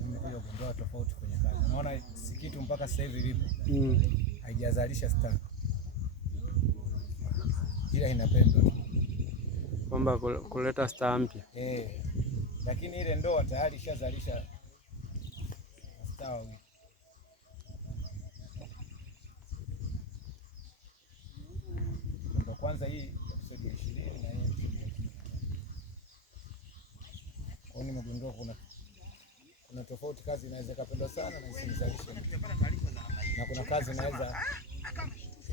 Nimegundua tofauti kwenye kazi. Naona si kitu mpaka sasa hivi ilipo. Haijazalisha star. Ila inapendwa tu. Kwamba kuleta star mpya. Lakini ile ndoa tayari ishazalisha star wawili. Ndio kwanza hii episode ya 20 na hii episode ya 10. Kwa nini nimegundua kuna tofauti, kazi inaweza kapendwa sana na isizalishe. Na kuna kazi inaweza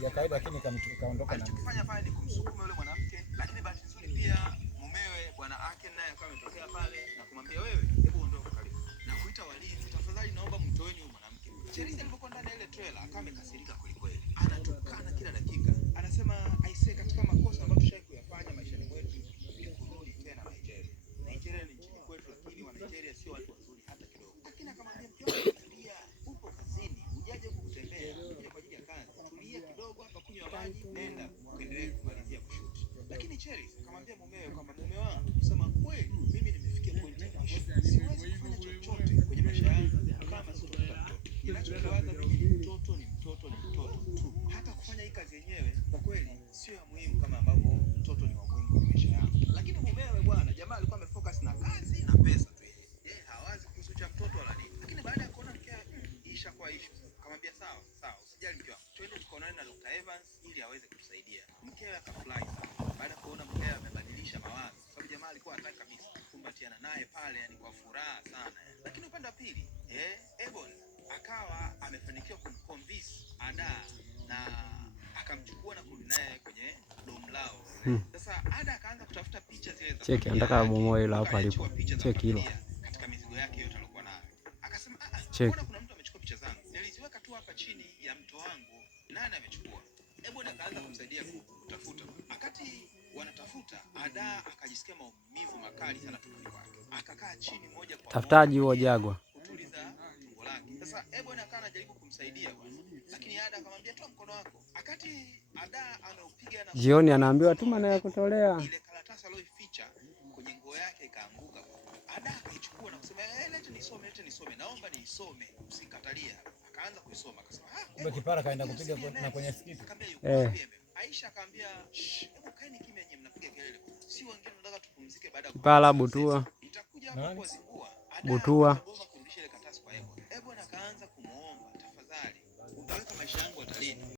ya kawaida lakini kaondoka na alichofanya pale ni kumsukuma yule mwanamke, lakini bahati nzuri pia mumewe bwana Ake naye akawa ametokea pale na kumwambia wewe, hebu ondoka karibu. Na kuita walinzi, tafadhali naomba mtoeni huyo mwanamke. Cherisi alipokuwa ndani ya ile trailer akawa amekasirika kweli kweli. Anatukana kila dakika. Anasema aisee, katika makosa ambayo tushai kuyafanya maishani mwetu ni kurudi tena Nigeria. Nigeria ni nchi kwetu, lakini wa Nigeria sio watu wazuri hata kidogo. Lakini akamwambia mke wangu, tulia, upo kazini, hujaje huko kutembea, kuja kwa ajili ya kazi. Tulia kidogo hapa, kunywa maji, nenda uendelee kumalizia kushuti. Lakini Cherry akamwambia mumewe kwamba mume wangu, kusema kweli mimi nimefikia point ya mwisho. Siwezi kufanya chochote kwenye maisha yangu kama sitopata mtoto. Ninachokiwaza mimi ni mtoto tu. Hata kufanya hii kazi yenyewe kwa kweli sio ya muhimu kama ambavyo mtoto ni wa muhimu kwenye maisha yangu. Lakini mumewe bwana, jamaa alikuwa amefocus na kazi na pesa tu. Yeye hawazi kuhusu cha mtoto wala nini. Lakini baada ya kuona mke isha kwa issue, akamwambia sawa, usijali mke wangu. Twende tukaonane na Dr. Evans ili aweze kutusaidia. Mkewe akafurahi sana. Baada ya kuona mkewe amebadilisha mawazo, sababu jamaa alikuwa hataki kabisa kukumbatiana naye pale, yani kwa furaha sana. Lakini upande wa pili, Ebon akawa amefanikiwa kumconvince Ada na akamchukua na kurudi naye kwenye dom lao. Sasa Ada akaanza kutafuta picha zile za cheki, anataka bomoe hilo hapo alipo. Cheki hilo. Katika mizigo yake yote alikuwa nayo. Akasema cheki, kuna mtu amechukua picha zangu. Niliziweka tu hapa chini ya mto wangu. Nani amechukua? Hebu akaanza kumsaidia kutafuta. Wakati wanatafuta, Ada akajisikia maumivu makali sana tumboni kwake. Akakaa chini moja kwa moja. tafutaji huo Jagwa. Kutuliza tumbo lake. Sasa Ebon akawa anajaribu kumsaidia bwana. Lakini Ada akamwambia toa mkono wako. Wakati Ada ameupiga na jioni anaambiwa tuma na ya kutolea. Ile karatasi aliyoificha kwenye nguo yake ikaanguka. Ada akaichukua na kusema leta nisome. Naomba niisome. Usikatalia. Akaanza kuisoma akasema kumbe kipara kaenda kupiga na kwenye skiti. Aisha akamwambia hebu kaeni kimya nyinyi mnapiga kelele. Si wengine nataka tupumzike baada ya Kipara Butua. Itakuja hapo kwa zingua. Butua. Kurudisha ile karatasi kwa Ebon. Ebon akaanza kumuomba